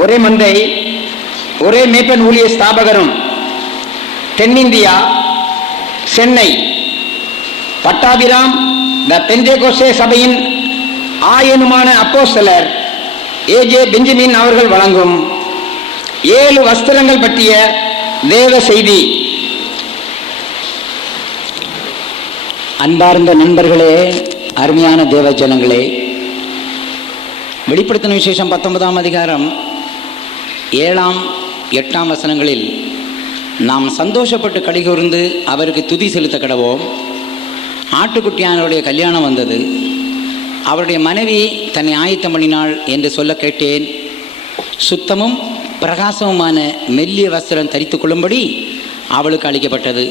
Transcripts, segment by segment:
ஒரே மந்தை, ஒரே மேய்ப்பன் ஊழிய ஸ்தாபகரும் தென்னிந்தியா சென்னை பட்டாபிராம் த பெந்தேகோஸ்தே சபையின் ஆயனுமான அப்போஸ்தலர் ஏஜே பெஞ்சமின் அவர்கள் வழங்கும் 7 வஸ்திரங்கள் பற்றிய தேவ செய்தி. அன்பார்ந்த நண்பர்களே, அருமையான தேவ ஜனங்களே, வெளிப்படுத்தின விசேஷம் 19ஆம் அதிகாரம் 7ஆம் 8ஆம் வசனங்களில் நாம் சந்தோஷப்பட்டு கலிகூர்ந்து அவருக்கு துதி செலுத்த கடவோம். ஆட்டுக்குட்டியானவருடைய கல்யாணம் வந்தது, அவருடைய மனைவி தன்னை ஆயத்தம் பண்ணினாள் என்று சொல்ல கேட்டேன். சுத்தமும் பிரகாசமுமான மெல்லிய வஸ்திரம் தரித்து கொள்ளும்படி அவளுக்கு அளிக்கப்பட்டது.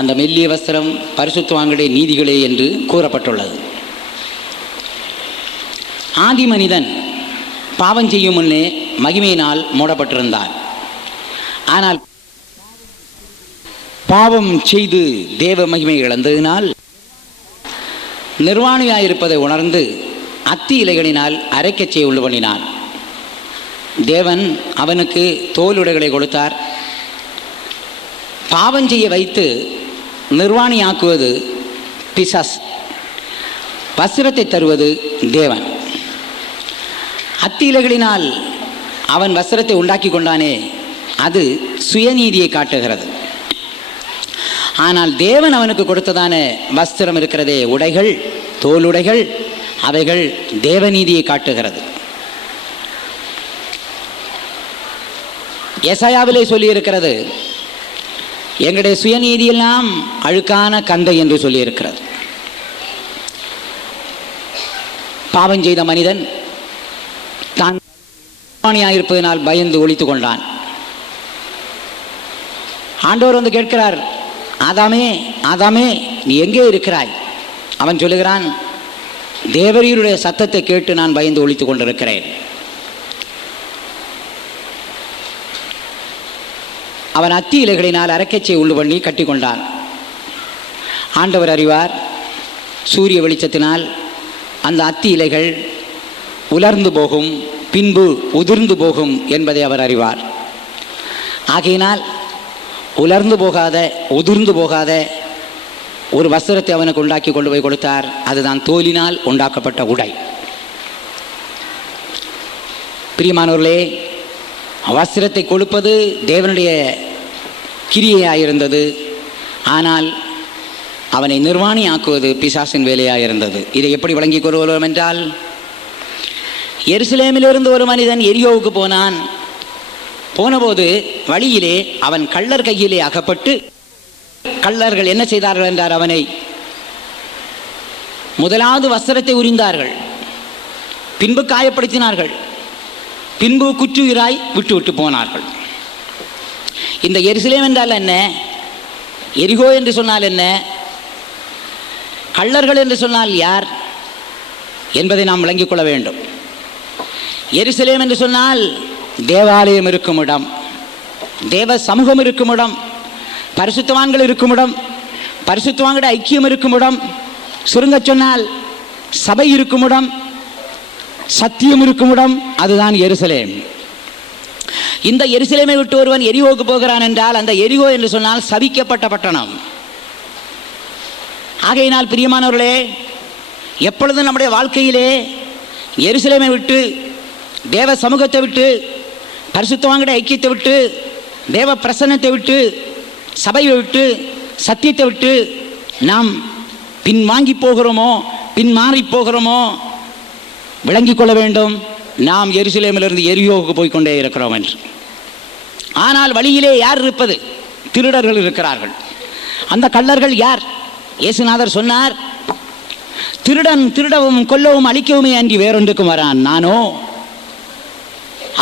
அந்த மெல்லிய வஸ்திரம் பரிசுத்தவான்களுடைய நீதிகளே என்று கூறப்பட்டுள்ளது. ஆதி மனிதன் பாவம் செய்யும் முன்னே மகிமையினால் மூடப்பட்டிருந்தான். ஆனால் பாவம் செய்து தேவ மகிமை இழந்ததினால் நிர்வாணியாயிருப்பதை உணர்ந்து அத்தி இலைகளினால் அரைக்கச் செய்ய உண்டு பண்ணினான். தேவன் அவனுக்கு தோலுடைகளை கொடுத்தார். பாவம் செய்ய வைத்து நிர்வாணியாக்குவது பிசாஸ், வஸ்திரத்தை தருவது தேவன். அத்தி இலைகளினால் அவன் வஸ்திரத்தை உண்டாக்கி கொண்டானே, அது சுயநீதியை காட்டுகிறது. ஆனால் தேவன் அவனுக்கு கொடுத்ததான வஸ்திரம் இருக்கிறதே, உடைகள், தோலுடைகள், அவைகள் தேவநீதியை காட்டுகிறது. எசாயாவிலே சொல்லியிருக்கிறது, எங்களுடைய சுயநீதியெல்லாம் அழுக்கான கந்தை என்று சொல்லியிருக்கிறது. பாவம் செய்த மனிதன் தான் இருப்பதனால் பயந்து ஒளித்து கொண்டான். ஆண்டவர் வந்து கேட்கிறார், ஆதாமே ஆதாமே, நீ எங்கே இருக்கிறாய்? அவன் சொல்லுகிறான், தேவரீருடைய சத்தத்தை கேட்டு நான் பயந்து ஒளித்து கொண்டிருக்கிறேன். அவன் அத்தி இலைகளினால் அரக்கச்சை உண்டு பண்ணி கட்டி கொண்டான். ஆண்டவர் அறிவார், சூரிய வெளிச்சத்தினால் அந்த அத்தி இலைகள் உலர்ந்து போகும், பின்பு உதிர்ந்து போகும் என்பதை அவர் அறிவார். ஆகையினால் உலர்ந்து போகாத, உதிர்ந்து போகாத ஒரு வஸ்திரத்தை அவனுக்கு உண்டாக்கி கொண்டு போய் கொடுத்தார். அதுதான் தோலினால் உண்டாக்கப்பட்ட உடை. பிரியமானவர்களே, வஸ்திரத்தை கொடுப்பது தேவனுடைய கிரியையாயிருந்தது. ஆனால் அவனை நிர்வாணி ஆக்குவது பிசாசின் வேலையாயிருந்தது. இதை எப்படி விளங்கிக் கொள்வோம் என்றால், எருசலேமிலிருந்து ஒரு மனிதன் எரியோவுக்கு போனான். போனபோது வழியிலே அவன் கள்ளர் கையிலே அகப்பட்டு, கள்ளர்கள் என்ன செய்தார்கள் என்றார், அவனை முதலாவது வஸ்திரத்தை உரிந்தார்கள், பின்பு காயப்படுத்தினார்கள், பின்பு குற்றுயிராய் விட்டு விட்டு போனார்கள். இந்த எருசலேம் என்றால் என்ன, எரிகோ என்று சொன்னால் என்ன, கள்ளர்கள் என்று சொன்னால் யார் என்பதை நாம் விளங்கிக் கொள்ள வேண்டும். எருசலேம் என்று சொன்னால் தேவாலயம் இருக்கும் இடம், தேவ சமூகம் இருக்கும் இடம், பரிசுத்தவான்கள் இருக்கும் இடம், பரிசுத்தவான்களுடைய ஐக்கியம் இருக்கும் இடம், சுருங்க சொன்னால் சபை இருக்கும் இடம், சத்தியம் இருக்கும் இடம், அதுதான் எருசலேம். இந்த எருசலேமை விட்டு ஒருவன் எரிகோவுக்கு போகிறான் என்றால், அந்த எரிகோ என்று சொன்னால் சபிக்கப்பட்ட பட்டணம். ஆகையினால் பிரியமானவர்களே, எப்பொழுதும் நம்முடைய வாழ்க்கையிலே எருசலேமை விட்டு, தேவ சமூகத்தை விட்டு, பரிசுத்தவான்களுடைய ஐக்கியத்தை விட்டு, தேவ பிரசன்னத்தை விட்டு, சபையை விட்டு, சத்தியத்தை விட்டு நாம் பின்வாங்கி போகிறோமோ, பின்மாறி போகிறோமோ, விளங்கிக் கொள்ள வேண்டும், நாம் எருசலேமிலிருந்து எரியோவுக்கு போய்கொண்டே இருக்கிறோம் என்று. ஆனால் வழியிலே யார் இருப்பது? திருடர்கள் இருக்கிறார்கள். அந்த கள்ளர்கள் யார்? இயேசுநாதர் சொன்னார், திருடன் திருடவும் கொல்லவும் அழிக்கவுமே அன்றி வேறொன்றுக்கும் வரான், நானோ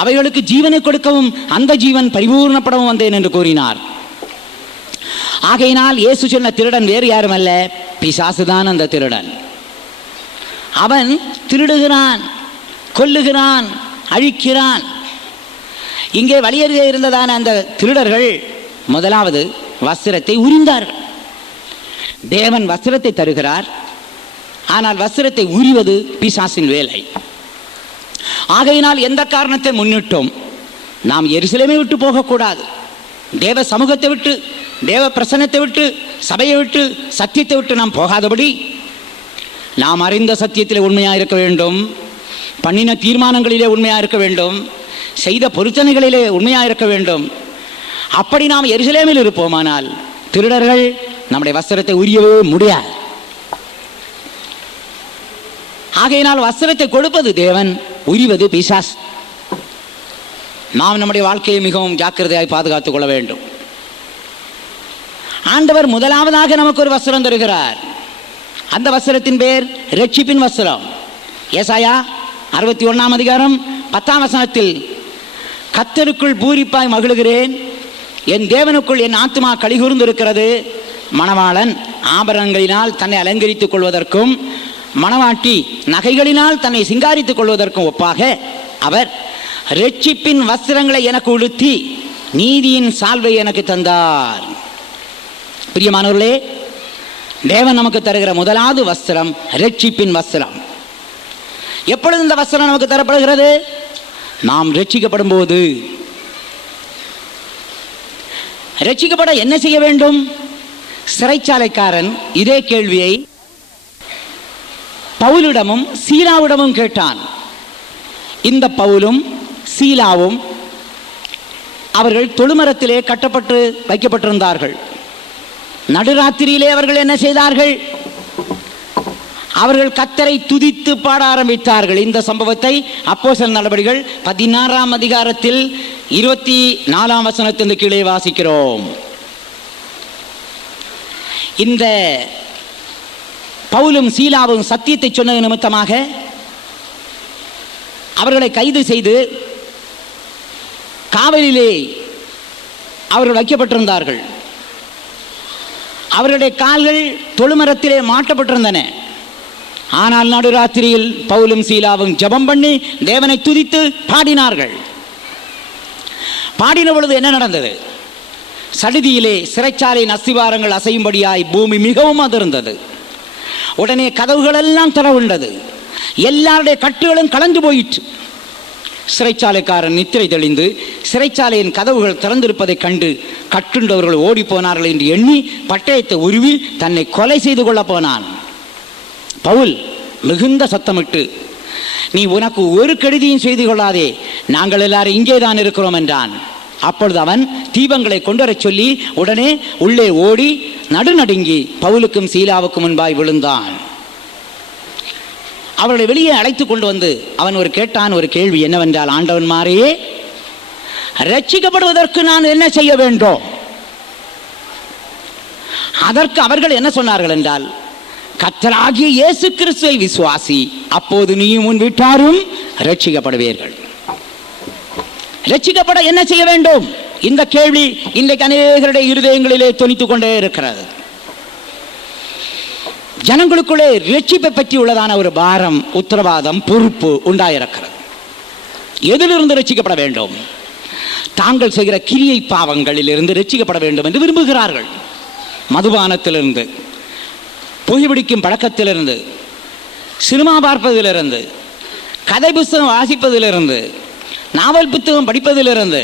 அவைகளுக்கு ஜீவனை கொடுக்கவும் அந்த ஜீவன் பரிபூர்ணப்படவும் வந்தேன் என்று கூறினார். ஆகையினால் இயேசு சொன்ன திருடன் வேறு யாரும் அல்ல, பிசாசுதான் அந்த திருடன். அவன் திருடுகிறான், கொல்லுகிறான், அழிக்கிறான். இங்கே வழியருகே இருந்ததான அந்த திருடர்கள் முதலாவது வஸ்திரத்தை உரிந்தார்கள். தேவன் வஸ்திரத்தை தருகிறார், ஆனால் வஸ்திரத்தை உரிவது பிசாசின் வேலை. ஆகையினால் எந்த காரணத்தை முன்னிட்டும் நாம் எருசலேமை விட்டு போகக்கூடாது. தேவ சமூகத்தை விட்டு, தேவ பிரசன்னத்தை விட்டு, சபையை விட்டு, சத்தியத்தை விட்டு நாம் போகாதபடி நாம் அறிந்த சத்தியத்திலே உண்மையாக இருக்க வேண்டும். பண்ணின தீர்மானங்களிலே உண்மையாக இருக்க வேண்டும். செய்த பொருத்தனைகளிலே உண்மையாக இருக்க வேண்டும். அப்படி நாம் எருசலேமில் இருப்போமானால் திருடர்கள் நம்முடைய வஸ்திரத்தை உரியவே முடியாது. ஆகையினால் வஸ்திரத்தை கொடுப்பது தேவன், உரிவது பிசாசு. நாம் நம்முடைய வாழ்க்கையை மிகவும் ஜாக்கிரதையாய் பாதுகாத்துக் கொள்ள வேண்டும். ஆண்டவர் முதலாவதாக நமக்கு ஒரு வஸ்திரம் தருகிறார். அந்த வஸ்திரத்தின் பேர் இரட்சிப்பின் வஸ்திரம். ஏசாயா 61 அதிகாரம் 10 கர்த்தருக்குள் பூரிப்பாய் மகிழுகிறேன், என் தேவனுக்குள் என் ஆத்துமா களிகூர்ந்திருக்கிறது. மணவாளன் ஆபரணங்களினால் தன்னை அலங்கரித்துக் கொள்வதற்கும் மணவாட்டி நகைகளினால் தன்னை சிங்காரித்துக் கொள்வதற்கும் ஒப்பாக அவர் இரட்சிப்பின் வஸ்திரங்களை எனக்கு உடுத்தி நீதியின் சால்வை எனக்கு தந்தார். பிரியமானவர்களே, தேவன் நமக்கு தருகிற முதலாவது வஸ்திரம் இரட்சிப்பின் வஸ்திரம். எப்பொழுது இந்த வஸ்திரம் நமக்கு தரப்படுகிறது? நாம் ரட்சிக்கப்படும் போது. ரட்சிக்கப்பட என்ன செய்ய வேண்டும்? சிறைச்சாலைக்காரன் இதே கேள்வியை பவுலிடமும் சீலாவிடமும் கேட்டான். இந்த பவுலும் சீலாவும் அவர்கள் தொழுமரத்திலே கட்டப்பட்டு வைக்கப்பட்டிருந்தார்கள். நடுராத்திரியிலே அவர்கள் என்ன செய்தார்கள்? அவர்கள் கர்த்தரை துதித்து பாட ஆரம்பித்தார்கள். இந்த சம்பவத்தை அப்போஸ்தலர் நடபடிகள் 16 அதிகாரத்தில் 24 கீழே வாசிக்கிறோம். இந்த பவுலும் சீலாவும் சத்தியத்தை சொன்னது நிமித்தமாக அவர்களை கைது செய்து காவலிலே அவர்கள் வைக்கப்பட்டிருந்தார்கள். அவர்களுடைய கால்கள் தொழுமரத்திலே மாட்டப்பட்டிருந்தன. ஆனால் நடுராத்திரியில் பவுலும் சீலாவும் ஜெபம் பண்ணி தேவனை துதித்து பாடினார்கள். பாடின பொழுது என்ன நடந்தது? சடுதியிலே சிறைச்சாலையின் அஸ்திவாரங்கள் அசையும்படியாய் பூமி மிகவும் அதிர்ந்தது. உடனே கதவுகள் எல்லாம் திறவுண்டது. எல்லாருடைய கட்டுகளும் கலந்து போயிற்று. சிறைச்சாலைக்காரன் நித்திரை தெளிந்து சிறைச்சாலையின் கதவுகள் திறந்திருப்பதை கண்டு கட்டுண்டவர்கள் ஓடி போனார்கள் என்று எண்ணி பட்டயத்தை உருவி தன்னை கொலை செய்து கொள்ள போனான். பவுல் மிகுந்த சத்தமிட்டு, நீ உனக்கு ஒரு கெடுதியும் செய்து கொள்ளாதே, நாங்கள் எல்லாரும் இங்கே தான் இருக்கிறோம் என்றான். அப்பொழுது அவன் தீபங்களை கொண்டு வரச் சொல்லி உடனே உள்ளே ஓடி நடுநடுங்கி பவுலுக்கும் சீலாவுக்கும் முன்பாய் விழுந்தான். அவர்களை வெளியே அழைத்து கொண்டு வந்து அவன் கேட்டான் ஒரு கேள்வி என்னவென்றால், ஆண்டவன்மாரே, ரட்சிக்கப்படுவதற்கு நான் என்ன செய்ய வேண்டும்? அதற்கு அவர்கள் என்ன சொன்னார்கள் என்றால், கர்த்தராகிய இயேசு கிறிஸ்துவை விசுவாசி, அப்போது நீயும் உன் வீட்டாரும் ரட்சிக்கப்படுவீர்கள். ரட்சிக்கப்பட என்ன செய்ய வேண்டும்? இந்த கேள்வி இன்றைக்கு அநேகருடைய இருதயங்களிலே தொனித்துக் கொண்டே இருக்கிறது. ஜனங்களுக்குள்ளே ரட்சிப்பை பற்றி உள்ளதான ஒரு பாரம், உத்தரவாதம், பொறுப்பு உண்டாயிருக்கிறது. எதிலிருந்து ரட்சிக்கப்பட வேண்டும்? தாங்கள் செய்கிற கிரியை பாவங்களில் இருந்து ரட்சிக்கப்பட வேண்டும் என்று விரும்புகிறார்கள். மதுபானத்திலிருந்து, புகைப்பிடிக்கும் பழக்கத்திலிருந்து, சினிமா பார்ப்பதிலிருந்து, கதை புத்தகம் வாசிப்பதிலிருந்து, நாவல் புத்தகம் படிப்பதிலிருந்து,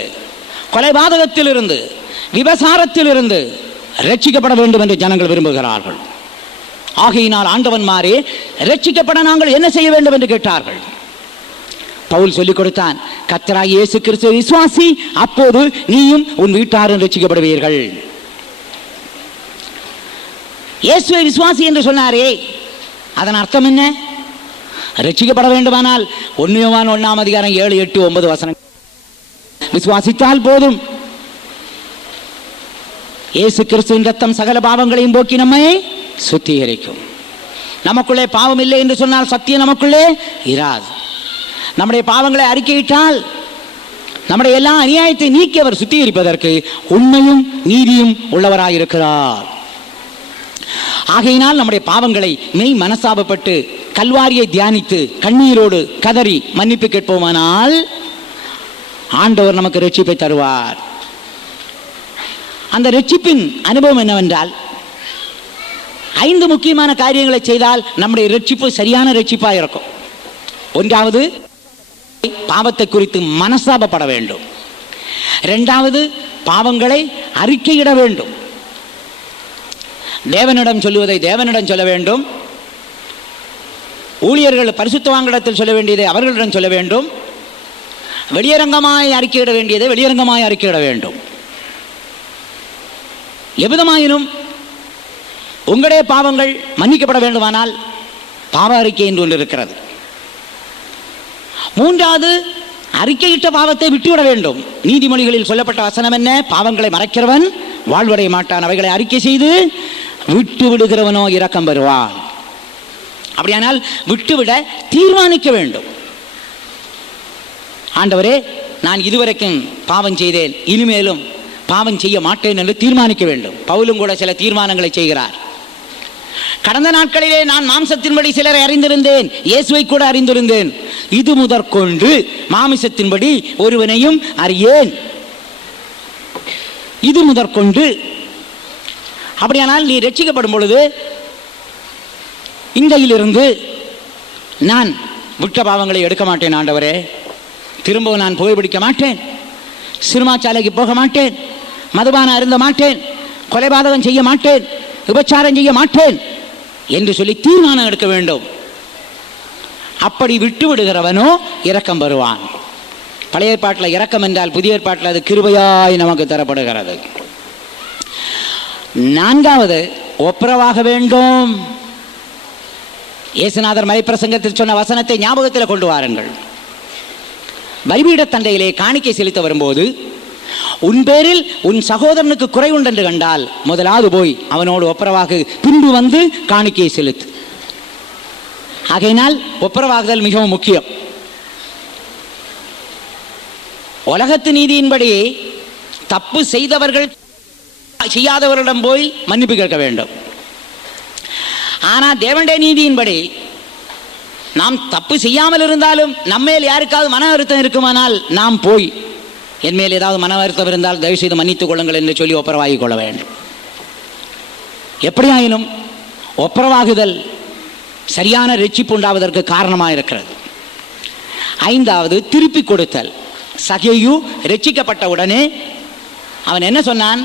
கொலைபாதகத்திலிருந்து, விபசாரத்திலிருந்து ரட்சிக்கப்பட வேண்டும் என்று ஜனங்கள் விரும்புகிறார்கள். ஆகையினால் ஆண்டவன்மாரே, ரட்சிக்கப்பட நாங்கள் என்ன செய்ய வேண்டும் என்று கேட்டார்கள். பவுல் சொல்லிக் கொடுத்தான், கர்த்தராகிய இயேசு கிறிஸ்துவை விசுவாசி, அப்போது நீயும் உன் வீட்டாரும் ரட்சிக்கப்படுவீர்கள். இயேசுவை விசுவாசி என்று சொன்னாரே, அதன் அர்த்தம் என்ன? ரட்சிக்கப்பட வேண்டுமானால் 1 யோவான் 1 அதிகாரம் 7, 8, 9 வசனங்கள் விசுவாசித்தால் போதும். இயேசு கிறிஸ்துவின் ரத்தம் சகல பாவங்களையும் போக்கி நம்மை சுத்திகரிக்கும். நமக்குள்ளே பாவம் இல்லை என்று சொன்னால் சத்தியம் நமக்குள்ளே இராது. நம்முடைய பாவங்களை அறிக்கையிட்டால் நம்முடைய எல்லா அநியாயத்தை நீக்கி அவர் சுத்திகரிப்பதற்கு உண்மையும் நீதியும் உள்ளவராயிருக்கிறார். ஆகையினால் நம்முடைய பாவங்களை மெய் மனசாபப்பட்டு கல்வாரியை தியானித்து கண்ணீரோடு கதறி மன்னிப்பு கேட்போமானால் ஆண்டவர் நமக்கு ரட்சிப்பை தருவார். அந்த ரட்சிப்பின் அனுபவம் என்னவென்றால், 5 முக்கியமான காரியங்களை செய்தால் நம்முடைய ரட்சிப்பு சரியான ரட்சிப்பாக இருக்கும். ஒன்றாவது, பாவத்தை குறித்து மனசாபப்பட வேண்டும். இரண்டாவது, பாவங்களை அறிக்கையிட வேண்டும். தேவனிடம் சொல்லுவதை தேவனிடம் சொல்ல வேண்டும். ஊழியர்கள் பரிசுத்தவான்களிடத்தில் சொல்ல வேண்டியதை அவர்களிடம் சொல்ல வேண்டும். வெளியரங்கமாய் அறிக்கையிட வேண்டியதை வெளியரங்கமாய் அறிக்கையிட வேண்டும். எவ்விதமாயினும் உங்களுடைய பாவங்கள் மன்னிக்கப்பட வேண்டுமானால் பாவ அறிக்கை என்று ஒன்று இருக்கிறது. மூன்றாவது, அறிக்கையிட்ட பாவத்தை விட்டுவிட வேண்டும். நீதிமொழிகளில் சொல்லப்பட்ட வசனம் என்ன? பாவங்களை மறைக்கிறவன் வாழ்வடைய மாட்டான், அவைகளை அறிக்கை செய்து விட்டு விடுகிறவனோ இரக்கம் பெறுவான். அப்படியானால் விட்டுவிட தீர்மானிக்க வேண்டும். ஆண்டவரே, நான் இதுவரைக்கும் பாவம் செய்தேன், இனிமேலும் பாவம் செய்ய மாட்டேன் என்று தீர்மானிக்க வேண்டும். பவுலும் கூட சில தீர்மானங்களை செய்கிறார். கடந்த நாட்களிலே நான் மாம்சத்தின்படி சிலரை அறிந்திருந்தேன், இயேசுவை கூட அறிந்திருந்தேன். இது முதற்கொண்டு மாமிசத்தின்படி ஒருவனையும் அறியேன். இது முதற்கொண்டு. அப்படியானால் நீ ரட்சிக்கப்படும் பொழுது இன்றையிலிருந்து நான் விட்ட பாவங்களை எடுக்க மாட்டேன் ஆண்டவரே, திரும்பவும் நான் புகைப்பிடிக்க மாட்டேன், சினிமாச்சாலைக்கு போக மாட்டேன், மதுபானம் அருந்த மாட்டேன், கொலைபாதகம் செய்ய மாட்டேன், விபச்சாரம் செய்ய மாட்டேன் என்று சொல்லி தீர்மானம் எடுக்க வேண்டும். அப்படி விட்டு விடுகிறவனோ இரக்கம் பெறுவான். பழைய ஏற்பாட்டில் இரக்கம் என்றால் புதிய ஏற்பாட்டில் அது கிருபையாய் நமக்கு தரப்படுகிறது. நான்காவது, ஒப்புரவாக வேண்டும். இயேசுநாதர் மலைப்பிரசங்கத்தில் சொன்ன வசனத்தை ஞாபகத்தில் கொண்டு வாருங்கள். பலிபீட தண்டையிலே காணிக்கை செலுத்த வரும்போது உன் பேரில் உன் சகோதரனுக்கு குறை உண்டென்று கண்டால் முதலாவது போய் அவனோடு ஒப்புரவாக, பின்பு வந்து காணிக்கையை செலுத்து. ஆகையினால் ஒப்புரவாகுதல் மிகவும் முக்கியம். உலகத்து நீதியின்படி தப்பு செய்தவர்கள் செய்யாதவர்களிடம் போய் மன்னிப்பு கேட்க வேண்டும். ஆனால் தேவனுடைய நீதியின்படி நாம் தப்பு செய்யாமல் இருந்தாலும் நம்மேல் யாருக்காவது மன வருத்தம் இருக்குமானால் நாம் போய் என் மேல் ஏதாவது மன வருத்தம் இருந்தால் தயவு செய்து மன்னித்துக் கொள்ளுங்கள் என்று சொல்லி ஒப்புரவாகிக் கொள்ள வேண்டும். எப்படியாயினும் ஒப்புரவாகுதல் சரியான ரட்சிப்பு உண்டாவதற்கு காரணமாக இருக்கிறது. ஐந்தாவது, திருப்பி கொடுத்தல். சகேயு ரட்சிக்கப்பட்ட உடனே அவன் என்ன சொன்னான்?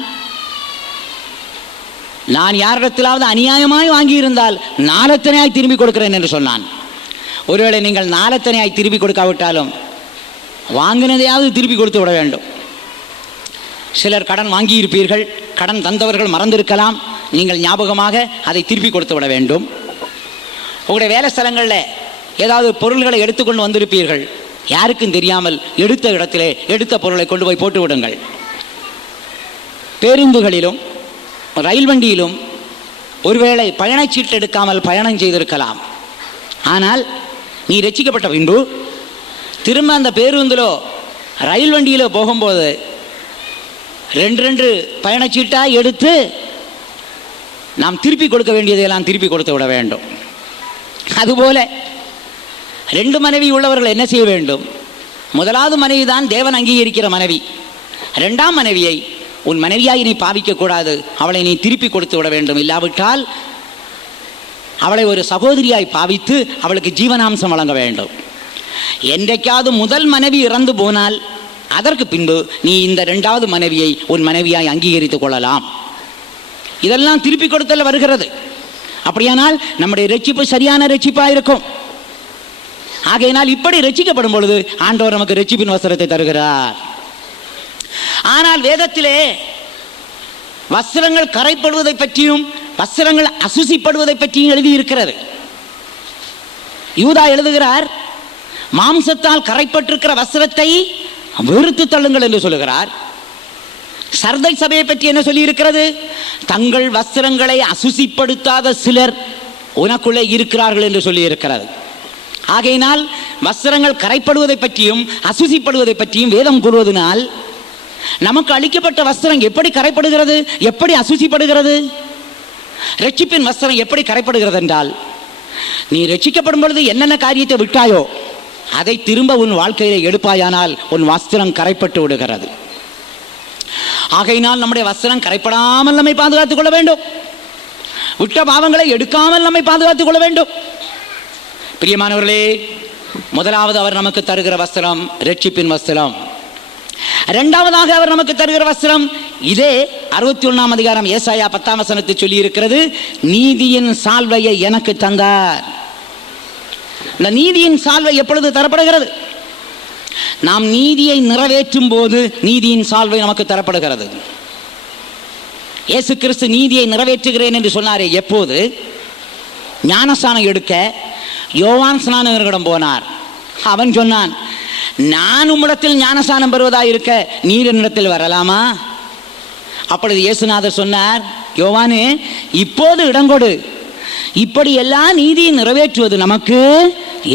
நான் யாரிடத்திலாவது அநியாயமாய் வாங்கியிருந்தால் நாலத்தனையாய் திரும்பி கொடுக்கிறேன் என்று சொன்னான். ஒருவேளை நீங்கள் நாலத்தனையாய் திருப்பி கொடுக்காவிட்டாலும் வாங்கினதையாவது திருப்பி கொடுத்து விட வேண்டும். சிலர் கடன் வாங்கியிருப்பீர்கள், கடன் தந்தவர்கள் மறந்திருக்கலாம், நீங்கள் ஞாபகமாக அதை திருப்பி கொடுத்து விட வேண்டும். உங்களுடைய வேலை ஸ்தலங்களில் ஏதாவது பொருள்களை எடுத்துக்கொண்டு வந்திருப்பீர்கள், யாருக்கும் தெரியாமல் எடுத்த இடத்திலே எடுத்த பொருளை கொண்டு போய் போட்டு விடுங்கள். பேருந்துகளிலும் ரயில் வண்டியிலும் ஒருவேளை பயணச்சீட்டு எடுக்காமல் பயணம் செய்திருக்கலாம். ஆனால் நீ ரட்சிக்கப்பட்ட பின்பு திரும்ப அந்த பேருந்திலோ ரயில் வண்டியிலோ போகும்போது ரெண்டு பயணச்சீட்டாக எடுத்து நாம் திருப்பி கொடுக்க வேண்டியதையெல்லாம் திருப்பி கொடுத்து விட வேண்டும். அதுபோல 2 மனைவி உள்ளவர்கள் என்ன செய்ய வேண்டும்? முதலாவது மனைவி தான் தேவன் அங்கீகரிக்கிற மனைவி. 2ஆம் மனைவியை உன் மனைவியாய் நீ பாவிக்கக்கூடாது, அவளை நீ திருப்பி கொடுத்து விட வேண்டும். இல்லாவிட்டால் அவளை ஒரு சகோதரியாய் பாவித்து அவளுக்கு ஜீவனாம்சம் வழங்க வேண்டும். என்றைக்காவது முதல் மனைவி இறந்து போனால் அதற்கு பின்பு நீ இந்த 2வது மனைவியை உன் மனைவியாய் அங்கீகரித்துக் கொள்ளலாம். இதெல்லாம் திருப்பி கொடுத்தல் வருகிறது. அப்படியானால் நம்முடைய ரட்சிப்பு சரியான ரட்சிப்பாக இருக்கும். ஆகையினால் இப்படி ரட்சிக்கப்படும் பொழுது ஆண்டவர் நமக்கு ரட்சிப்பின் வஸ்திரத்தை தருகிறார். ஆனால் வேதத்திலே வஸ்திரங்கள் கரைப்படுவதை பற்றியும் வஸ்திரங்கள் அசுசிப்படுவதை பற்றியும் எழுதியிருக்கிறது. யூதா எழுதுகிறார், மாம்சத்தால் கரைப்பட்டிருக்கிற வஸ்திரத்தை வெறுத்து தள்ளுங்கள் என்று சொல்லுகிறார். சர்தை சபையை பற்றி என்ன சொல்லி இருக்கிறது? தங்கள் வஸ்திரங்களை அசுசிப்படுத்தாத சிலர் உனக்குள்ளே இருக்கிறார்கள் என்று சொல்லி இருக்கிறது. ஆகையினால் வஸ்திரங்கள் கரைப்படுவதை பற்றியும் அசுசிப்படுவதை பற்றியும் வேதம் கூறுவதனால் நமக்கு அளிக்கப்பட்ட வஸ்திரம் எப்படி கரைப்படுகிறது, எப்படி அசுசிப்படுகிறது? ரட்சிப்பின் வஸ்திரம் எப்படி கரைப்படுகிறது என்றால், நீ ரட்சிக்கப்படும் பொழுது என்னென்ன காரியத்தை விட்டாயோ அதை திரும்ப உன் வாழ்க்கையில எடுப்பாயானால் உன் வஸ்திரம் கரைப்பட்டு விடுகிறது. ஆகையினால் நம்முடைய வஸ்திரம் கரைப்படாமல் நம்மை பாதுகாத்துக் கொள்ள வேண்டும். விட்ட பாவங்களை எடுக்காமல் நம்மை பாதுகாத்துக் கொள்ள வேண்டும். பிரியமானவர்களே, முதலாவது அவர் நமக்கு தருகிற வஸ்திரம் ரட்சிப்பின் வஸ்திரம். இரண்டாவதாக அவர் நமக்கு தருகிற வஸ்திரம் இதே 61ஆம் அதிகாரம் ஏசாயா 10ஆம் வசனத்தில் சொல்லி இருக்கிறது, நீதியின் சால்வையை எனக்கு தந்தார். இந்த நீதியின் சால்வை எப்பொழுது தரப்படுகிறது? நாம் நீதியை நிறைவேற்றும் போது நீதியின் சால்வை நமக்கு தரப்படுகிறது. இயேசு கிறிஸ்து நீதியை நிறைவேற்றுகிறேன் என்று சொன்னாரே, எப்போது? ஞானஸ்நானம் எடுக்க யோவான் ஸ்நானகரிடம் போனார். அவன் சொன்னான், நான் உம்மிடத்தில் ஞானஸ்நானம் பெறுவதாக இருக்க நீர் என்னிடத்தில் வரலாமா? அப்பொழுது இயேசுநாதர் சொன்னார், யோவானே, இப்போது இடங்கொடு, இப்படி எல்லா நீதியை நிறைவேற்றுவது நமக்கு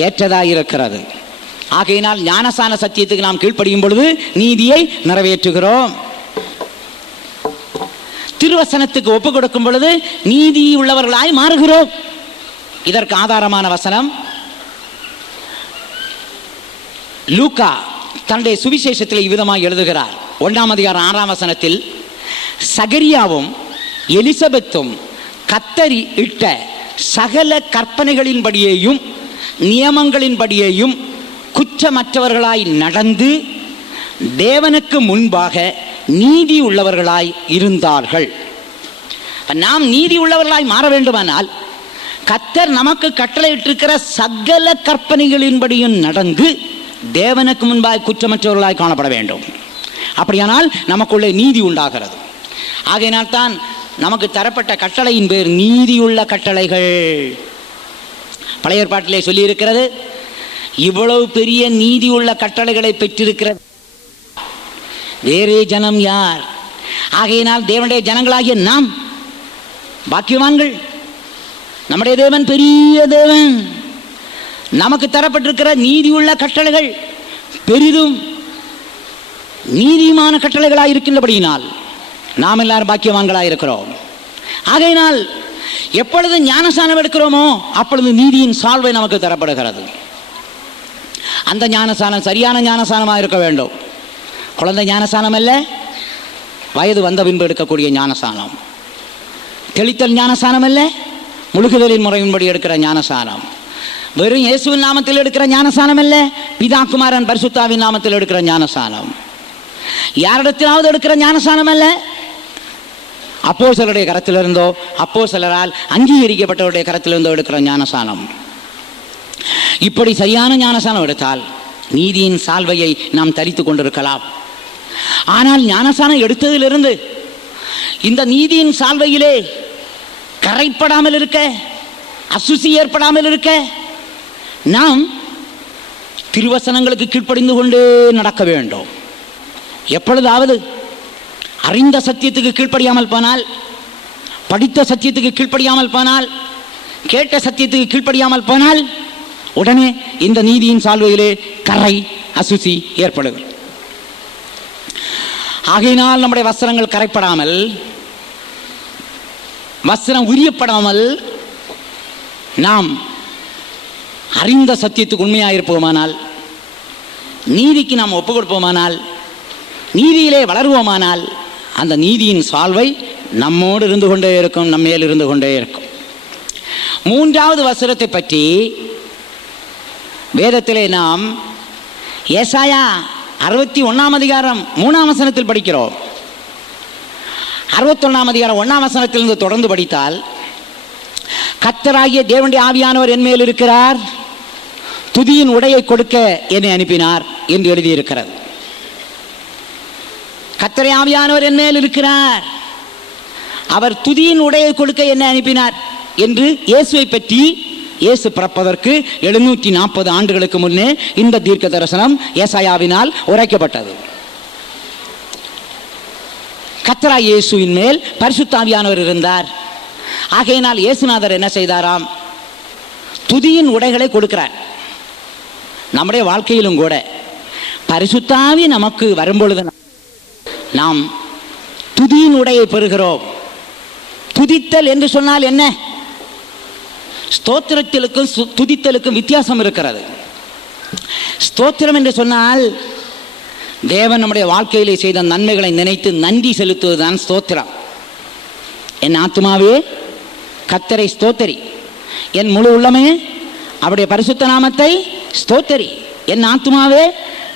ஏற்றதாயிருக்கிறது. ஆகையினால் ஞானஸ்நான சத்தியத்துக்கு நாம் கீழ்ப்படியும் பொழுது நீதியை நிறைவேற்றுகிறோம். திருவசனத்துக்கு ஒப்பு கொடுக்கும் பொழுது நீதி உள்ளவர்களாய் மாறுகிறோம். இதற்கு ஆதாரமான வசனம் லூக்கா தன்னுடைய சுவிசேஷத்தில் இவ்விதமாக எழுதுகிறார். 1ஆம் அதிகாரம் 6ஆம் வசனத்தில், சகரியாவும் எலிசபெத்தும் கர்த்தர் இட்ட சகல கற்பனைகளின்படியேயும் நியமங்களின்படியேயும் குற்றமற்றவர்களாய் நடந்து தேவனுக்கு முன்பாக நீதி உள்ளவர்களாய் இருந்தார்கள். நாம் நீதி உள்ளவர்களாய் மாற வேண்டுமானால் கர்த்தர் நமக்கு கட்டளையிட்டிருக்கிற சகல கற்பனைகளின்படியும் நடந்து தேவனுக்கு முன்பாக குற்றமற்றவர்களாய் காணப்பட வேண்டும். அப்படியானால் நமக்குள்ளே நீதி உண்டாகிறது. ஆகையினால் தான் நமக்கு தரப்பட்ட கட்டளையின் பேர் நீதியுள்ள கட்டளைகள். பழைய ஏற்பாட்டிலே சொல்லியிருக்கிறது, இவ்வளவு பெரிய நீதியுள்ள கட்டளைகளை பெற்றிருக்கிறது வேறே ஜனம் யார்? ஆகையினால் தேவனுடைய ஜனங்களாகிய நாம் பாக்கியவான்கள். நம்முடைய தேவன் பெரிய தேவன். நமக்கு தரப்பட்டிருக்கிற நீதியுள்ள கட்டளைகள் பெரிதும் நீதிமான கட்டளைகளாக இருக்கின்றபடியினால் நாம் எல்லாரும் பாக்கியவான்களாக இருக்கிறோம். ஆகையினால் எப்பொழுது ஞானஸ்நானம் எடுக்கிறோமோ அப்பொழுது நீதியின் சால்வை நமக்கு தரப்படுகிறது. அந்த ஞானஸ்நானம் சரியான ஞானஸ்நானமாக இருக்க வேண்டும். குழந்தை ஞானஸ்நானம் அல்ல, வயது வந்த பின்பு எடுக்கக்கூடிய ஞானஸ்நானம். தெளித்தல் ஞானஸ்நானம் அல்ல, முழுகுதலின் முறையின்படி எடுக்கிற ஞானஸ்நானம். வெறும் இயேசுவின் நாமத்தில் எடுக்கிற ஞானஸ்நானம் அல்ல, பிதா குமாரன் பரிசுத்தாவின் நாமத்தில் எடுக்கிற ஞானஸ்நானம். யாரிடத்திலாவது எடுக்கிற ஞானஸ்நானம் அல்ல, அப்போஸ்தலருடைய கரத்திலிருந்தோ அப்போஸ்தலரால் அங்கீகரிக்கப்பட்டவருடைய கரத்திலிருந்தோ எடுக்கிற ஞானஸ்நானம். இப்படி சரியான ஞானஸ்நானம் எடுத்தால் நீதியின் சால்வையை நாம் தரித்து கொண்டிருக்கலாம். ஆனால் ஞானஸ்நானம் எடுத்ததிலிருந்து இந்த நீதியின் சால்வையிலே கரைப்படாமல் இருக்க, அசுசி ஏற்படாமல் இருக்க நாம் திருவசனங்களுக்கு கீழ்ப்படிந்து கொண்டே நடக்க வேண்டும். எப்பொழுதாவது அறிந்த சத்தியத்துக்கு கீழ்ப்படியாமல் போனால், படித்த சத்தியத்துக்கு கீழ்ப்படியாமல் போனால், கேட்ட சத்தியத்துக்கு கீழ்ப்படியாமல் போனால் உடனே இந்த நீதியின் சால்வையிலே கரை அசுசி ஏற்படுகிறது. ஆகையினால் நம்முடைய வஸ்திரங்கள் கரைப்படாமல், வஸ்திரம் உரியப்படாமல் நாம் அறிந்த சத்தியத்துக்கு உண்மையாக இருப்போமானால், நீதிக்கு நாம் ஒப்பு கொடுப்போமானால், நீதியிலே வளருவோமானால் அந்த நீதியின் சால்வை நம்மோடு இருந்து கொண்டே இருக்கும், நம்மேல் இருந்து கொண்டே இருக்கும். மூன்றாவது வசனத்தை பற்றி வேதத்திலே நாம் ஏசாயா 61ஆம் அதிகாரம் 3ஆம் வசனத்தில் படிக்கிறோம். 61ஆம் அதிகாரம் 1ஆம் வசனத்திலிருந்து தொடர்ந்து படித்தால், கர்த்தராகிய தேவனுடைய ஆவியானவர் என் மேல் இருக்கிறார், துதியின் உடையை கொடுக்க என்னை அனுப்பினார் என்று எழுதியிருக்கிறது. கர்த்தருடைய ஆவியானவர் என் மேல் இருக்கிறார், அவர் துதியின் உடையை கொடுக்க என்னை அனுப்பினார் என்று இயேசுவை பற்றி, இயேசு பிறப்பதற்கு 740 ஆண்டுகளுக்கு முன்னே இந்த தீர்க்க தரிசனம் ஏசாயாவினால் உரைக்கப்பட்டது. கர்த்தராகிய இயேசுவின் மேல் பரிசுத்த ஆவியானவர் இருந்தார். ஆகையினால் இயேசுநாதர் என்ன செய்தாராம்? துதியின் உடைகளை கொடுக்கிறார். நம்முடைய வாழ்க்கையிலும் கூட பரிசுத்த ஆவி நமக்கு வரும்பொழுது நாம் துதியின் உடையை பெறுகிறோம். துதித்தல் என்று சொன்னால் என்ன? ஸ்தோத்திரத்திலுக்கும் துதித்தலுக்கும் வித்தியாசம் இருக்கிறது. ஸ்தோத்திரம் என்று சொன்னால் தேவன் நம்முடைய வாழ்க்கையிலே செய்த நன்மைகளை நினைத்து நன்றி செலுத்துவதுதான் ஸ்தோத்திரம். என் ஆத்துமாவே கர்த்தரை ஸ்தோத்தரி, என் முழு உள்ளமே அவருடைய பரிசுத்த நாமத்தை ஸ்தோத்தரி. என் ஆத்துமாவே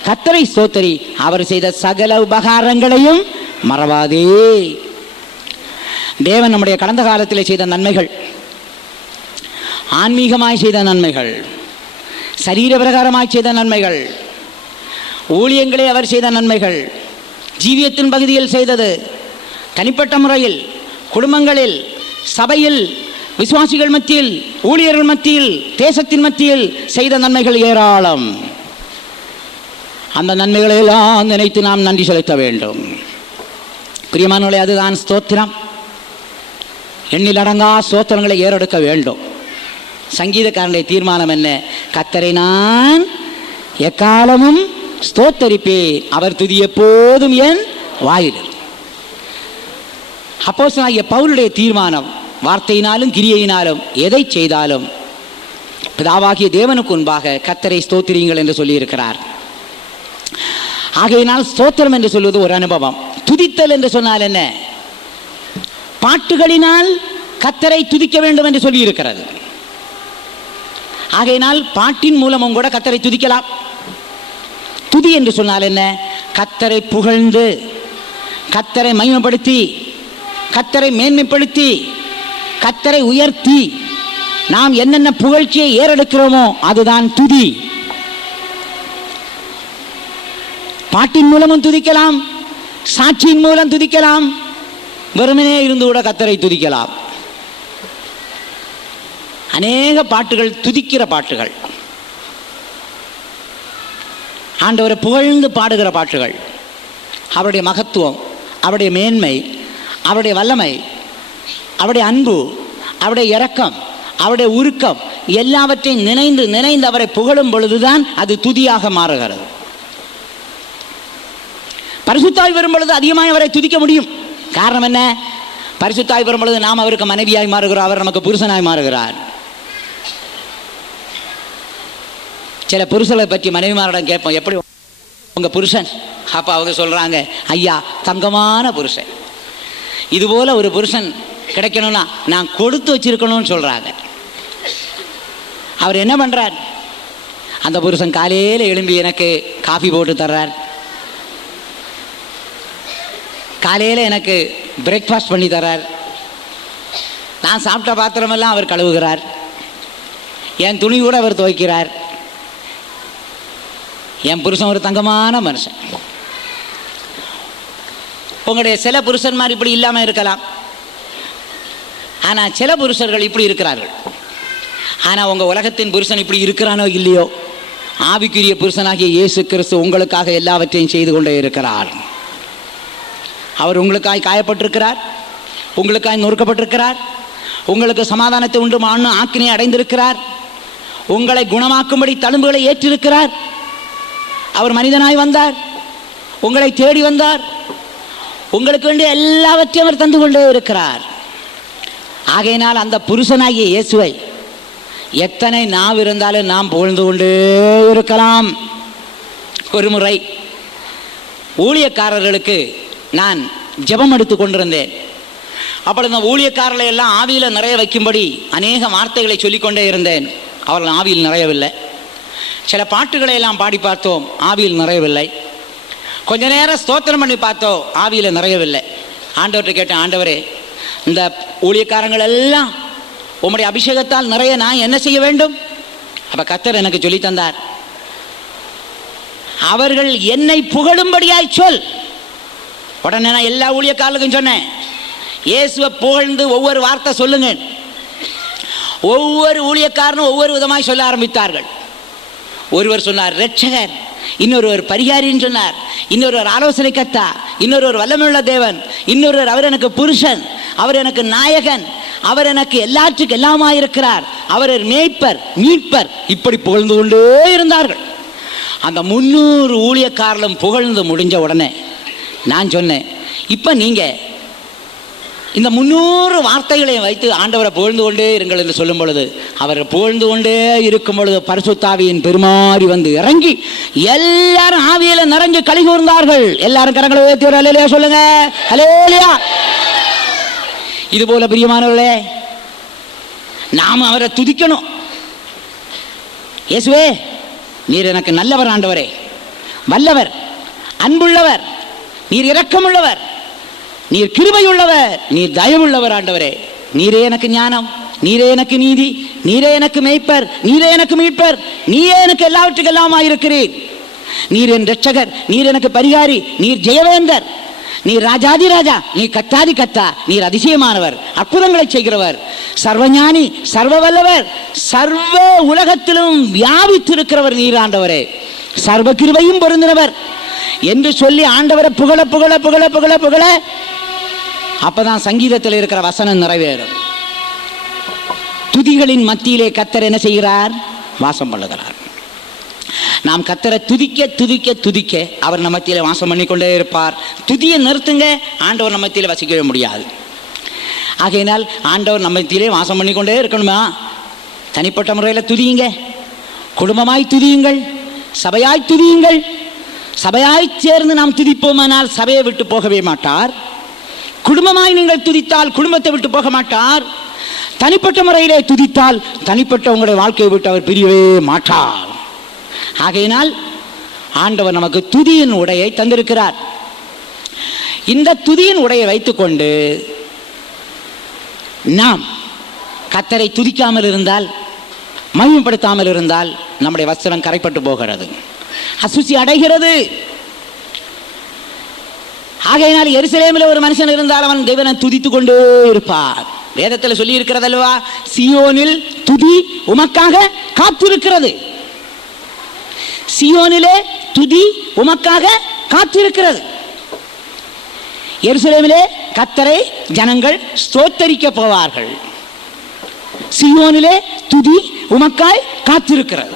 கர்த்தரை ஸ்தோத்திரி, அவர் செய்த சகல உபகாரங்களையும் மறவாதே. தேவன் நம்முடைய கடந்த காலத்தில் செய்த நன்மைகள், ஆன்மீகமாய் செய்த நன்மைகள், சரீர பிரகாரமாய் செய்த நன்மைகள், ஊழியங்களே அவர் செய்த நன்மைகள், ஜீவியத்தின் பகுதியில் செய்தது, தனிப்பட்ட முறையில், குடும்பங்களில், சபையில், விசுவாசிகள் மத்தியில், ஊழியர்கள் மத்தியில், தேசத்தின் மத்தியில் செய்த நன்மைகள் ஏராளம். அந்த நன்மைகளை எல்லாம் நினைத்து நாம் நன்றி செலுத்த வேண்டும். பிரியமானவர்களே, அதுதான் ஸ்தோத்திரம். எண்ணிலடங்கா ஸ்தோத்திரங்களை ஏறெடுக்க வேண்டும். சங்கீதக்காரனுடைய தீர்மானம் என்ன? கர்த்தரை நான் எக்காலமும் ஸ்தோத்தரிப்பேன், அவர் துதி எப்போதும் என் வாயில். அப்போஸ்தலனாகிய பவுலுடைய தீர்மானம், வார்த்தையினாலும் கிரியையினாலும் எதை செய்தாலும் பிதாவாகிய தேவனுக்கு முன்பாக கர்த்தரை ஸ்தோத்திரியுங்கள் என்று சொல்லியிருக்கிறார். ஆகையினால் ஸ்தோத்திரம் என்று சொல்வது ஒரு அனுபவம். துதித்தல் என்று சொன்னால் என்ன? பாட்டுகளினால் கர்த்தரை துதிக்க வேண்டும் என்று சொல்லியிருக்கிறது. ஆகையினால் பாட்டின் மூலமும் கூட கர்த்தரை துதிக்கலாம். துதி என்று சொன்னால் என்ன? கர்த்தரை புகழ்ந்து, கர்த்தரை மகிமைப்படுத்தி, கர்த்தரை மேன்மைப்படுத்தி, கர்த்தரை உயர்த்தி நாம் என்னென்ன புகழ்ச்சியை ஏறெடுக்கிறோமோ அதுதான் துதி. பாட்டின் மூலமும் துதிக்கலாம், சாட்சியின் மூலம் துதிக்கலாம், வெறுமனே இருந்து கூட கர்த்தரை துதிக்கலாம். அநேக பாட்டுகள் துதிக்கிற பாட்டுகள், ஆண்டவரை புகழ்ந்து பாடுகிற பாட்டுகள், அவருடைய மகத்துவம், அவருடைய மேன்மை, அவருடைய வல்லமை, அவருடைய அன்பு, அவருடைய இரக்கம், அவருடைய உருக்கம் எல்லாவற்றையும் நினைந்து நினைந்து அவரை புகழும் பொழுதுதான் அது துதியாக மாறுகிறது. பரிசுத்தாய் வரும் பொழுது அதிகமாக அவரை துதிக்க முடியும். காரணம் என்ன? பரிசுத்தாய் வரும் பொழுது நாம் அவருக்கு மனைவியாய் மாறுகிறோம், அவர் நமக்கு புருஷனாய் மாறுகிறார். சில புருஷனை பற்றி மனைவிமாரிடம் கேட்போம், எப்படி உங்க புருஷன்? அப்போ அவங்க சொல்றாங்க, ஐயா தங்கமான புருஷன். இதுபோல ஒரு புருஷன் கிடைக்கணும்னா நான் கொடுத்து வச்சிருக்கணும்னு சொல்றாங்க. அவர் என்ன பண்றார்? அந்த புருஷன் காலையில் எழும்பி எனக்கு காஃபி போட்டு தர்றார், காலையில் எனக்கு பிரேக்ஃபாஸ்ட் பண்ணி தர்றார், நான் சாப்பிட்ட பாத்திரமெல்லாம் அவர் கழுவுகிறார், என் துணி கூட அவர் துவைக்கிறார். என் புருஷன் ஒரு தங்கமான மனுஷன். உங்களுடைய சில புருஷன்மார் இப்படி இல்லாமல் இருக்கலாம், ஆனால் சில புருஷர்கள் இப்படி இருக்கிறார்கள். ஆனால் உங்கள் உலகத்தின் புருஷன் இப்படி இருக்கிறானோ இல்லையோ, ஆவிக்குரிய புருஷனாகிய இயேசு கிறிஸ்து உங்களுக்காக எல்லாவற்றையும் செய்து கொண்டே இருக்கிறார். அவர் உங்களுக்காய் காயப்பட்டிருக்கிறார், உங்களுக்காய் நொறுக்கப்பட்டிருக்கிறார், உங்களுக்கு சமாதானத்தை உண்டு மாண்ணும் ஆக்கினை அடைந்திருக்கிறார், உங்களை குணமாக்கும்படி தழும்புகளை ஏற்றிருக்கிறார். அவர் மனிதனாய் வந்தார், உங்களை தேடி வந்தார், உங்களுக்கு வேண்டிய எல்லாவற்றையும் அவர் தந்து கொண்டே இருக்கிறார். ஆகையினால் அந்த புருஷனாகிய இயேசுவை எத்தனை நாவு இருந்தாலும் நாம் புகழ்ந்து கொண்டே இருக்கலாம். ஒரு முறை ஊழியக்காரர்களுக்கு நான் ஜெபம் எடுத்து கொண்டிருந்தேன். அப்பொழுது இந்த ஊழியக்காரர்களை எல்லாம் ஆவியில் நிறைய வைக்கும்படி அநேக வார்த்தைகளை சொல்லிக்கொண்டே இருந்தேன். அவர்கள் ஆவியில் நிறையவில்லை. சில பாட்டுகளை எல்லாம் பாடி பார்த்தோம், ஆவியில் நிறையவில்லை. கொஞ்ச நேரம் ஸ்தோத்திரம் பண்ணி பார்த்தோம், ஆவியில் நிறையவில்லை. ஆண்டவர்கிட்ட கேட்டேன், ஆண்டவரே இந்த ஊழியக்காரங்கள் எல்லாம் உம்முடைய அபிஷேகத்தால் நிறைய நான் என்ன செய்ய வேண்டும்? அப்போ கர்த்தர் எனக்கு சொல்லி தந்தார், அவர்கள் என்னை புகழும்படியாய் சொல். உடனே நான் எல்லா ஊழியக்காரர்களுக்கும் சொன்னேன், இயேசுவை புகழ்ந்து ஒவ்வொரு வார்த்தை சொல்லுங்க. ஒவ்வொரு ஊழியக்காரனும் ஒவ்வொரு விதமாய் சொல்ல ஆரம்பித்தார்கள். ஒருவர் சொன்னார் இரட்சகர், இன்னொருவர் பரிகாரின்னு சொன்னார், இன்னொருவர் ஆலோசனை கர்த்தா, இன்னொருவர் வல்லமையுள்ள தேவன், இன்னொருவர் அவர் எனக்கு புருஷன், அவர் எனக்கு நாயகன், அவர் எனக்கு எல்லாற்றுக்கும் எல்லாமாய் இருக்கிறார், அவர் மேய்ப்பர் மீட்பர், இப்படி புகழ்ந்து கொண்டே இருந்தார்கள். அந்த 300 ஊழியக்காரர்களும் புகழ்ந்து முடிஞ்ச உடனே நான் சொன்னேன், இப்போ நீங்கள் இந்த 300 வார்த்தைகளை வைத்து ஆண்டவரை புகழ்ந்து கொண்டே இருங்கள் என்று சொல்லும் பொழுது, அவர் புகழ்ந்து கொண்டே இருக்கும் பொழுது பரிசுத்த ஆவியின் பெருமாறி வந்து இறங்கி எல்லாரும் ஆவியில நிறைஞ்சு களி கூர்ந்தார்கள். எல்லாரும் கரங்களை உயர்த்தி ஒரு அல்லேலூயா சொல்லுங்க, அல்லேலூயா. இது போல பிரியமானவர்களே, நாம் அவரை துதிக்கணும். இயேசுவே நீர் எனக்கு நல்லவர் ஆண்டவரே, வல்லவர், அன்புள்ளவர், நீர் இரக்கமுள்ளவர், நீர் கிருபையுள்ளவர், நீர் தயவுள்ளவர் ஆண்டவரே. நீரே எனக்கு ஞானம், நீரே எனக்கு நீதி, நீரே எனக்கு மேய்ப்பர், நீரே எனக்கு மீட்பர், நீரே எனக்கு எல்லாவற்றுக்கு எல்லாமாயிருக்கிறீர். நீர் என் ரட்சகர், நீர் எனக்கு பரிகாரி, நீர் ஜெயவேந்தர், நீர் ராஜாதி ராஜா, நீர் கத்தாதி கத்தா, நீர் அதிசயமானவர், அற்புதங்களை செய்கிறவர், சர்வஞானி, சர்வ வல்லவர், சர்வ உலகத்திலும் வியாபித்திருக்கிறவர் நீர் ஆண்டவரே, சர்வ கிருபையும் பொருந்தினவர் என்று சொல்லி ஆண்டவரை புகழ புகழ புகழ புகழ புகழ அப்பதான் சங்கீதத்தில் இருக்கிற வசனம் நிறைவேறும். துதிகளின் மத்தியிலே கர்த்தர் என்ன செய்கிறார்? வாசம் பண்ணுகிறார். நாம் கர்த்தரை துதிக்க துதிக்க துதிக்க அவர் நம்ம மத்தியிலே வாசம் பண்ணிக்கொண்டே இருப்பார். துதியை நிறுத்துங்க, ஆண்டவர் நம்ம மத்தியிலே வசிக்கவே முடியாது. ஆகையினால் ஆண்டவர் நம்ம மத்தியிலே வாசம் பண்ணிக்கொண்டே இருக்கணுமா? தனிப்பட்ட முறையில் துதியுங்க, குடும்பமாய் துதியுங்கள், சபையாய் துதியுங்கள். சபையாய் சேர்ந்து நாம் துதிப்போமானால் சபையை விட்டு போகவே மாட்டார். குடும்பமாய் நீங்கள் துதித்தால் குடும்பத்தை விட்டு போக மாட்டார். தனிப்பட்ட முறையிலே துதித்தால் தனிப்பட்ட உங்களுடைய வாழ்க்கையை விட்டு அவர் பிரியவே மாட்டார். ஆகையினால் ஆண்டவர் நமக்கு துதியின் உடையை தந்திருக்கிறார். இந்த துதியின் உடையை வைத்துக்கொண்டு நாம் கர்த்தரை துதிக்காமல் இருந்தால், மகிமைப்படுத்தாமல் இருந்தால் நம்முடைய வஸ்திரம் கரைப்பட்டு போகிறது, அசுசி அடைகிறது. ஆகையினால் எருசலேமில் ஒரு மனுஷன் இருந்தால் அவன் தேவனை துதித்துக் கொண்டே இருப்பார். வேதத்தில் சொல்லி இருக்கிறது அல்லவா, சியோனில் துதி உமக்காக காத்திருக்கிறது. சியோனிலே துதி உமக்காக காத்திருக்கிறது. எருசலேமிலே கர்த்தரை ஜனங்கள் ஸ்தோத்தரிக்க போவார்கள். சியோனிலே துதி உமக்காய் காத்திருக்கிறது.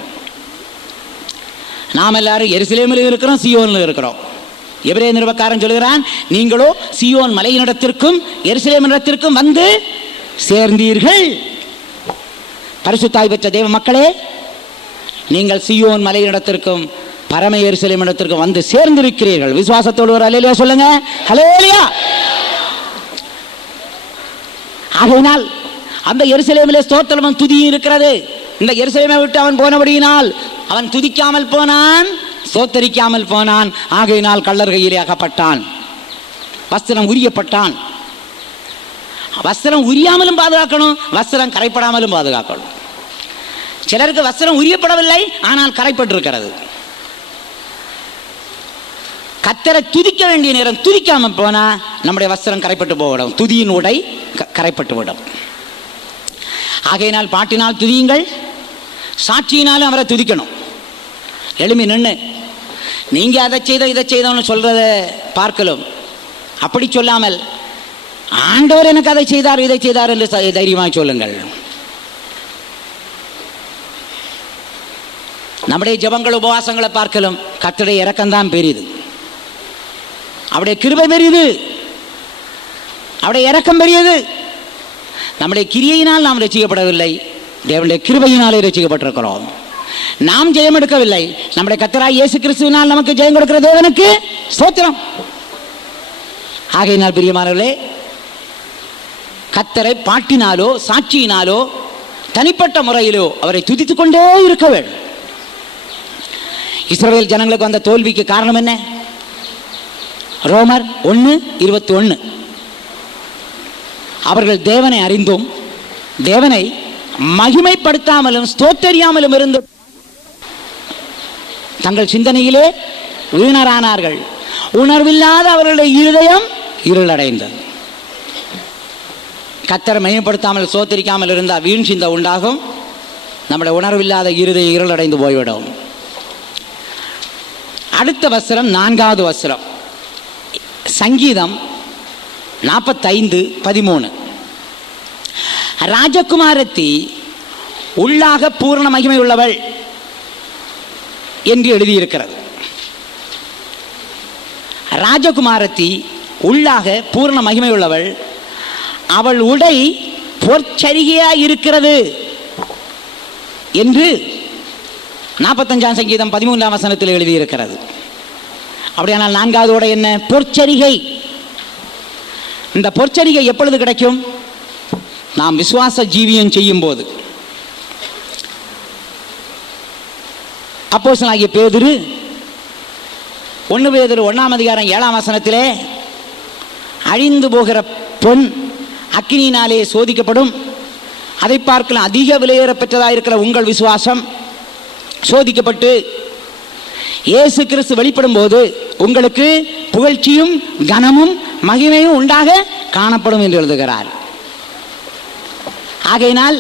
நாம் எல்லாரும் எருசலேமில் இருக்கிறோம், சியோனில் இருக்கிறோம். எபிரேய நிருபக்காரன் சொல்கிறான், நீங்களோ சியோன் மலையினிடத்திற்கும் எருசலேமினிடத்திற்கும் வந்து சேர்ந்தீர்கள். பரிசுத்தாய் பெற்ற தேவ மக்களே, நீங்கள் சியோன் மலையினிடத்திற்கும் பரம எருசலேமினிடத்திற்கும் வந்து சேர்ந்திருக்கிறீர்கள். விசுவாசத்தோடு ஒரு அல்லேலூயா சொல்லுங்க. அல்லேலூயா. ஆகையினால் அந்த எருசலேமிலே ஸ்தோத்திரமும் துதியும் இருக்கிறது. இந்த எருசலேமை விட்டு அவன் போனபடியினால் அவன் துதிக்காமல் போனான், ஸ்தோத்தரிக்காமல் போனான். ஆகையினால் கள்ளர் கையிலே அகப்பட்டான், வஸ்திரம் உரியப்பட்டான். வஸ்திரம் உரியாமலும் பாதுகாக்கணும், வஸ்திரம் கரைப்படாமலும் பாதுகாக்கணும். சிலருக்கு வஸ்திரம் உரியப்படவில்லை, ஆனால் கரைப்பட்டிருக்கிறது. கர்த்தரை துதிக்க வேண்டிய நேரம் துதிக்காம போனா நம்முடைய வஸ்திரம் கரைப்பட்டு போய்விடும், துதியின் உடை கரைப்பட்டு விடும். ஆகையினால் பாட்டினால் துதியுங்கள், சாட்சியினாலும் அவரை துதிக்கணும். எளிமை நின்று நீங்க அதை செய்தோம் இதை செய்தோம்னு சொல்றத பார்க்கலாம். அப்படி சொல்லாமல் ஆண்டவர் எனக்கு அதை செய்தார் இதை செய்தார் என்று தைரியமாக சொல்லுங்கள். நம்முடைய ஜெபங்கள் உபவாசங்களை பார்க்கலாம், கர்த்தருடைய இரக்கம்தான் பெரியது, அவருடைய கிருபை பெரியது, அவருடைய இரக்கம் பெரியது. நம்முடைய கிரியையினால் நாம் ரட்சிக்கப்படவில்லை, தேவனுடைய கிருபையினாலே ரட்சிக்கப்பட்டிருக்கிறோம். நாம் ஜெயம் எடுக்கவில்லை, நம்முடைய கர்த்தராகிய இயேசு கிறிஸ்துவினால் நமக்கு ஜெயம் கொடுக்கிற தேவனுக்கு ஸ்தோத்திரம். ஆகையினால் பிரியமானவர்களே, கர்த்தரை பாட்டினாலோ சாட்சியினாலோ தனிப்பட்ட முறையிலோ அவரை துதித்துக் கொண்டே இருக்க வேண்டும். இஸ்ரவேல் ஜனங்களுக்கு வந்த தோல்விக்கு காரணம் என்ன? ரோமர் 1:21. அவர்கள் தேவனை அறிந்தும் தேவனை மகிமைப்படுத்தாமலும் ஸ்தோத்தரியாமலும் இருந்து தங்கள் சிந்தனையிலே வீணரானார்கள். உணர்வில்லாத அவர்களுடைய இருதயம் இருளடைந்தது. கர்த்தரை மகிமைப்படுத்தாமல் ஸ்தோத்தரிக்காமல் இருந்தால் வீண் சிந்தை உண்டாகும், நம்முடைய உணர்வில்லாத இருதயம் இருளடைந்து போய்விடும். அடுத்த வசனம் 4வது வசனம், சங்கீதம் 45:13. ராஜகுமாரத்தி உள்ளாக பூர்ண மகிமை உள்ளவள் என்று எழுதியிருக்கிறது. ராஜகுமாரத்தி உள்ளாக பூர்ண மகிமை உள்ளவள், அவள் உடை பொற்சரிகையாய் இருக்கிறது என்று 45ஆம் சங்கீதம் 13ஆம் வசனத்தில் எழுதியிருக்கிறது. அப்படியானால் 4வது உடை என்ன? பொற்சரிகை. இந்த பொற்சரிகை எப்பொழுது கிடைக்கும்? நாம் விசுவாச ஜீவியம் செய்யும் போது. அப்போஸ்தலனாகிய பேதுரு 1 பேதுரு 1:7 அழிந்து போகிற பொன் அக்கினியினாலே சோதிக்கப்படும், அதை பார்க்கலாம் அதிக விலையேற பெற்றதாக இருக்கிற உங்கள் விசுவாசம் சோதிக்கப்பட்டு இயேசு கிறிஸ்து வெளிப்படும் போது உங்களுக்கு புகழ்ச்சியும் கனமும் மகிமையும் உண்டாக காணப்படும் என்று எழுதுகிறார். ஆகையினால்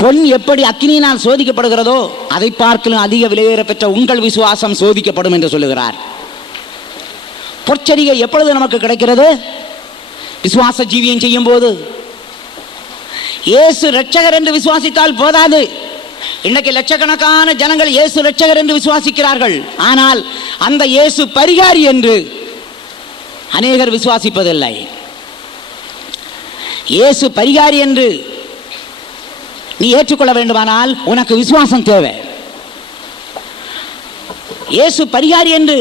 பொன் எப்படி அக்கினியினால் சோதிக்கப்படுகிறதோ அதை பார்க்கலாம் அதிக விலையேற பெற்ற உங்கள் விசுவாசம் சோதிக்கப்படும் என்று சொல்லுகிறார். பொற்சரிகை எப்பொழுது நமக்கு கிடைக்கிறது? விசுவாச ஜீவியம் செய்யும் போது. இயேசு இரட்சகர் என்று விசுவாசித்தால் போதாது. இன்றைக்கு லட்சக்கணக்கான ஜனங்கள் இயேசு இரட்சகர் என்று விசுவாசிக்கிறார்கள். ஆனால் அந்த இயேசு பரிகாரி என்று அநேகர் விசுவாசிப்பதில்லை. இயேசு பரிகாரி என்று நீ ஏற்றுக்கொள்ள வேண்டுமானால் உனக்கு விசுவாசம் தேவை. இயேசு பரிகாரி என்று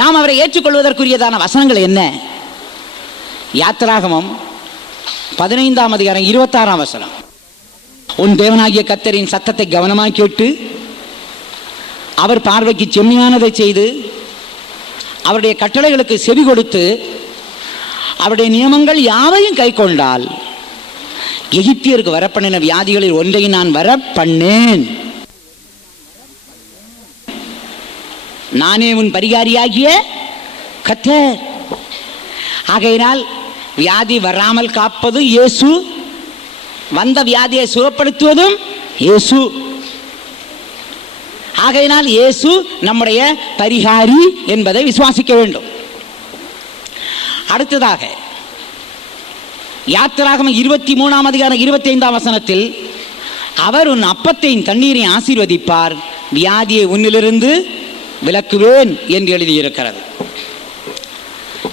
நாம் அவரை ஏற்றுக்கொள்வதற்குரியதான வசனங்கள் என்ன? யாத்திராகமம் 15:26 உன் தேவனாகிய கர்த்தரின் சத்தத்தை கவனமாக கேட்டு அவர் பார்வைக்கு செம்மையானதை செய்து அவருடைய கட்டளைகளுக்கு செவி கொடுத்து அவருடைய நியமங்கள் யாவையும் கை கொண்டால் எகிப்தியருக்கு வரப்பண்ணின வியாதிகளில் ஒன்றை நான் வரப்பண்ணேன். நானே உன் பரிகாரியாகிய கர்த்தர். ஆகையினால் வியாதி வராமல் காப்பது இயேசு, வந்த வியாதியை சுகப்படுத்துவதும் இயேசு. ஆகையினால் இயேசு நம்முடைய பரிகாரி என்பதை விசுவாசிக்க வேண்டும். அடுத்ததாக யாத்திராகமம் 23:25 அவர் உன் அப்பத்தையும் தண்ணீரையும் ஆசீர்வதிப்பார், வியாதியை உன்னிலிருந்து விலக்குவேன் என்று எழுதியிருக்கிறது.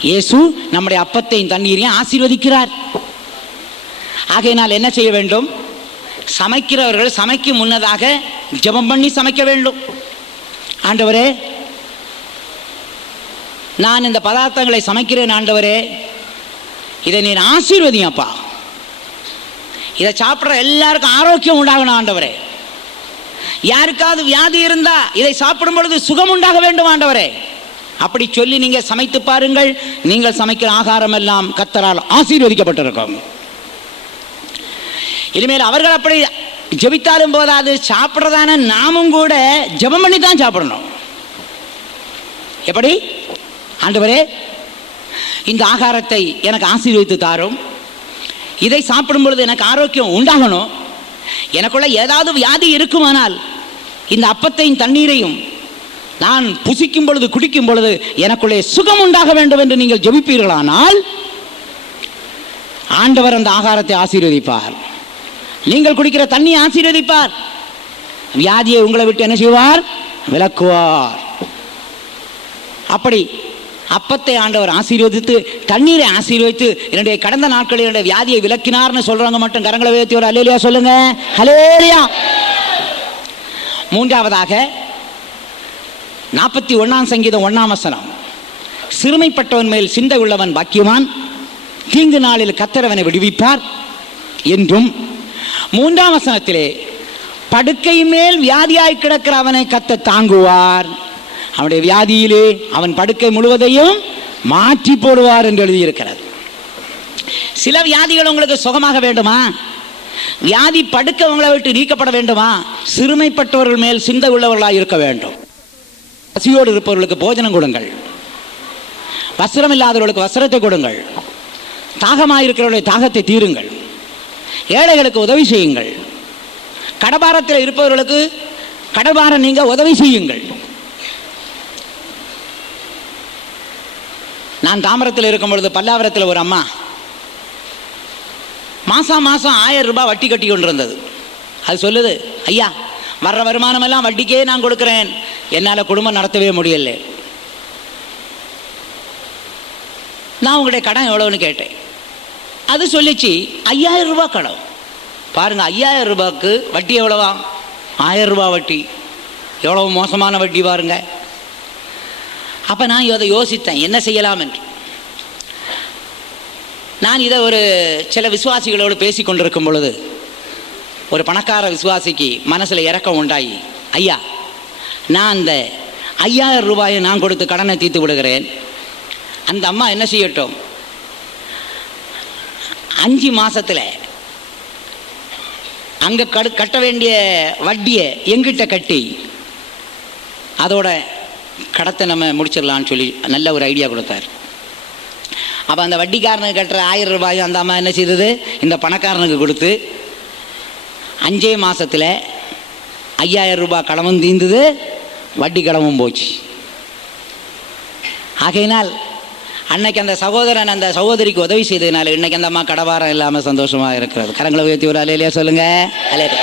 இயேசு நம்முடைய அப்பத்தையும் தண்ணீரையும் ஆசீர்வதிக்கிறார். ஆகையினால் என்ன செய்ய வேண்டும்? சமைக்கிறவர்கள் சமைக்கும் முன்னதாக ஜெபம் பண்ணி சமைக்க வேண்டும். ஆண்டவரே, நான் இந்த பதார்த்தங்களை சமைக்கிறேன், ஆண்டவரே இதை நீ ஆசீர்வதிங்கப்பா, இதை சாப்பிட்ற எல்லாருக்கும் ஆரோக்கியம் உண்டாகணும் ஆண்டவரே, யாருக்காவது வியாதி இருந்தா இதை சாப்பிடும் பொழுது சுகம் உண்டாக வேண்டும் ஆண்டவரே. அப்படி சொல்லி நீங்க சமைத்து பாருங்கள், நீங்கள் சமைக்கிற ஆகாரம் எல்லாம் கர்த்தரால் ஆசீர்வதிக்கப்பட்டிருக்கும். இனிமேல் அவர்கள் அப்படி ஜெபித்தாலும் போதாது, சாப்பிட்றதான நாமும் கூட ஜெபம் பண்ணி தான் சாப்பிடணும். எப்படி? ஆண்டவரே, இந்த ஆகாரத்தை எனக்கு ஆசீர்வதித்து தாரும், இதை சாப்பிடும் பொழுது எனக்கு ஆரோக்கியம் உண்டாகணும், எனக்குள்ள ஏதாவது வியாதி இருக்குமானால் இந்த அப்பத்தையும் தண்ணீரையும் நான் புசிக்கும் பொழுது குடிக்கும் பொழுது எனக்குள்ளே சுகம் உண்டாக வேண்டும் என்று நீங்கள் ஜெபிப்பீர்களானால் ஆண்டவர் அந்த ஆகாரத்தை ஆசீர்வதிப்பார், நீங்கள் குடிக்கிற தண்ணியை ஆசீர்வதிப்பார், வியாதியை உங்களை விட்டு என்ன செய்வார்? விலக்குவார். அப்படி அப்பத்தை ஆண்டவர் ஆசீர்வதித்து தண்ணீரை ஆசீர்வதித்து என்னுடைய கடந்த நாட்களில் என்னுடைய வியாதியை விலக்கினார்னு சொல்றவங்க மட்டும் கரங்களை உயர்த்தி ஒரு அல்லேலூயா சொல்லுங்க. அல்லேலூயா. மூன்றாவதாக 41 சங்கீதம் 1 சிறுமைப்பட்டவன் மேல் சிந்தை உள்ளவன் பாக்கியவான், தீங்கு நாளில் கர்த்தர் அவனை விடுவிப்பார் என்றும் 3 படுக்கை மேல் வியாதியாய் கிடக்கிற அவனை கர்த்தர் தாங்குவார், அவனுடைய வியாதியிலே அவன் படுக்கை முழுவதையும் மாற்றி போடுவார் என்று எழுதியிருக்கிறது. சில வியாதிகள் உங்களுக்கு சுகமாக வேண்டுமா? வியாதி படுக்க உங்களை விட்டு நீக்கப்பட வேண்டுமா? சிறுமைப்பட்டவர்கள் மேல் சிந்தை உள்ளவர்களாக இருக்க வேண்டும். பசியோடு இருப்பவர்களுக்கு போஜனம் கொடுங்கள், வஸ்திரம் இல்லாதவர்களுக்கு வஸ்திரத்தை கொடுங்கள், தாகமாயிருக்கிறவர்களுடைய தாகத்தை தீருங்கள், ஏழைகளுக்கு உதவி செய்யுங்கள், கடபாரத்தில் இருப்பவர்களுக்கு கடபாரம் நீங்க உதவி செய்யுங்கள். நான் தாமரத்தில் இருக்கும் பொழுது பல்லாவரத்தில் ஒரு அம்மா மாதம் 1000 ரூபாய் வட்டி கட்டி கொண்டிருந்தது. அது சொல்லுது, ஐயா வர்ற வருமானம் எல்லாம் வட்டிக்கே நான் கொடுக்குறேன், என்னால் குடும்பம் நடத்தவே முடியல, நான் உங்களுடைய கடன் எவ்வளோன்னு கேட்டேன். அது சொல்லிச்சு 5000 ரூபாய் கடன். பாருங்க, 5000 ரூபாய்க்கு வட்டி எவ்வளவா? 1000 ரூபாய் வட்டி. எவ்வளவு மோசமான வட்டி பாருங்க. அப்போ நான் இதை யோசித்தேன், என்ன செய்யலாம் என்று. நான் இதை ஒரு சில விசுவாசிகளோடு பேசி கொண்டிருக்கும் பொழுது ஒரு பணக்கார விசுவாசிக்கு மனசில் இரக்கம் உண்டாகி, ஐயா நான் அந்த 5000 ரூபாயை நான் கொடுத்து கடனை தீர்த்து விடுகிறேன். அந்த அம்மா என்ன செய்யட்டும், 5 மாசத்துல அங்கே கட்ட வேண்டிய வட்டியை எங்கிட்ட கட்டி அதோட கடத்தை நம்ம முடிச்சிடலான்னு சொல்லி நல்ல ஒரு ஐடியா கொடுத்தார். அப்போ அந்த வட்டிக்காரனுக்கு கட்டுற 1000 ரூபாயும் அந்த அம்மா என்ன செய்தது, இந்த பணக்காரனுக்கு கொடுத்து 5 மாதத்தில் 5000 ரூபாய் கடமும் தீர்ந்தது, வட்டி கடமும் போச்சு. ஆகையினால் அன்னைக்கு அந்த சகோதரன் அந்த சகோதரிக்கு உதவி செய்ததுனால இன்னைக்கு அந்த அம்மா கடவாரம் இல்லாமல் சந்தோஷமாக இருக்கிறது. கரங்களை உயர்த்தி ஒரு அலையிலேயே சொல்லுங்க. அலையிலே